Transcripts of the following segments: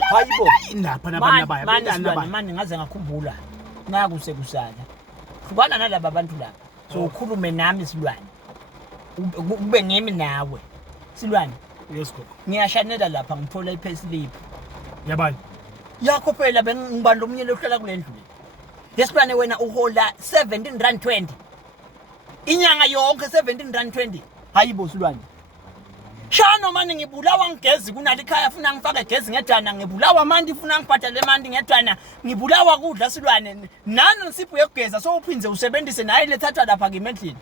hayibo lapha nabantu abaya manje ngaze ngakhumbula nakusekusala hlukana nalabo abantu laba so ukhulume nami silwane ube ngimi nawe silwane yes gogo ngiyashanela lapha ngithola i-payslip yabani yakho phela bengibanda umnyelo ohlala kule ndlu yesilwane wena uhola 17 rand 20 inyanga yonke 17 rand 20 hayibo silwane shano manje ngibulawa ngigezi kunali ekhaya ufuna ngifake gezi ngedwana ngibulawa manje ufuna ngibhadale manje ngedwana ngibulawa kudla silwane nani nsipho yegeza so uphinze usebenzise naye lethathwa lapha kimendlini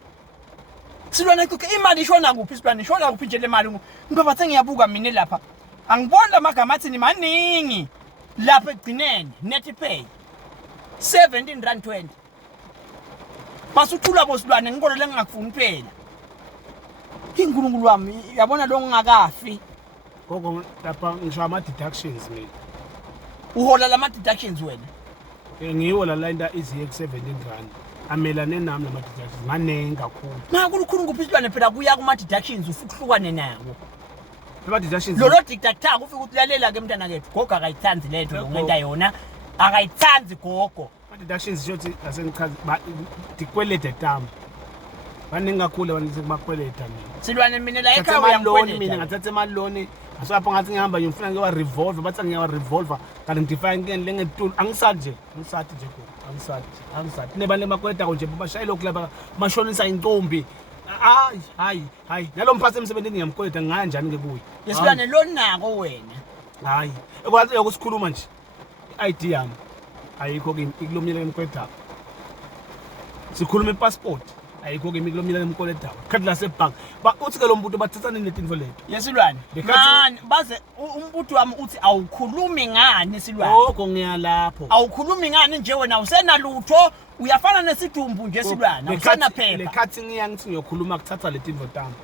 silwane imali ishona kuphi silwane ishona kuphi nje le mali ngoba sengiyabuka mina lapha angibona amagama athi ni maningi lapha egcinene net pay 17 rand 20 basuthula bosilwane ngikolo lengingakufuni phela inkulunkulu wami yabona lo ngingakafi gogo lapha ngisho ama deductions mina uhola lama deductions wena ngiyihola la into iziye ku 17 rand amelane nami lama deductions manengi kakhulu nakulukhulu kuphisilwane phela kuya kuma deductions ufukuhlukane nawo lama deductions lo dictator ufika ukulalela ke mntana kethu gogo akayithanzi letho ngenta yona akayithanzi gogo ama deductions shothi asengichaza dikwelede tama baningi kakhulu abantu sekumakweleta mina silwane mina la ekhaya uyangikweleta mina ngathatha imali loan asapha ngathi ngihamba ngifuna ngiwa revolver bathi ngiyawa revolver kanti ngidifine inkeni lengetulu angisathi nje angisathi nebale makweleta konje bashayela okulaba mashonisa intombi hayi nalo mphathi emsebenzini ngiyamkweleta nganjani ke kuye yesilwane lo nako wena hayi ekwazi ukusikhuluma nje i-ID yami ayikho ke ikulomnyela emkweleta sikhuluma ipassport ayikho ke mikulomnyela emkweleta khadi la sebhank uthi ke lo mbuto bathathane netinfo leto yesilwane man baze umbutho wami uthi awukhulumi ngani silwane gogo ngiyalapho awukhulumi ngani nje wena usenalutho uyafana nesidumbu nje silwane awusana phepha lekhathi ngiya ngithi ngiyokhuluma kuthatha letinfo tami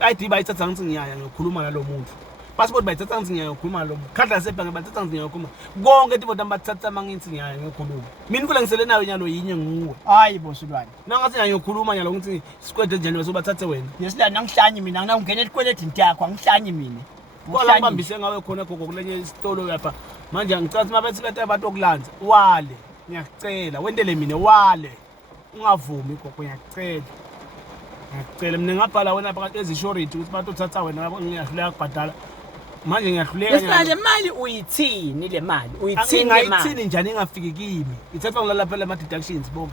ID bayithatha ngithi ngiyaya ngiyokhuluma nalo muntu passport bayithatha ngithi ngiyokhuluma nalo muntu khadi la sebhank bayithatha ngithi ngiyokhuluma konke itinfo tami bathatha mangithi ngiyaya ngiyokhuluma mina kule ngisele nayo nyalo yinye nguwe hayi bo silwane nangathi ngiyokhuluma nyalo ngithi sikwede nje so bathathe wena yesilwane angihlanyi mina ngingena elikweleti ntakho angihlanyi mina kwala ngibambise ngawe khona gogo kulenye isitolo lapha manje ngicathi mabethi kade abantu okulanza wale ngiyacela wendele mina wale ungavumi gogo ngiyacela mina ngabhala wena phakathi ezishority ukuthi batothatha wena ngiyahluleka kubhadala manje ngiyahluleka yesilwane mali uyithini le mali uyithini ngayithini njani ingafiki kimi ithatha ngilala phela ama deductions bo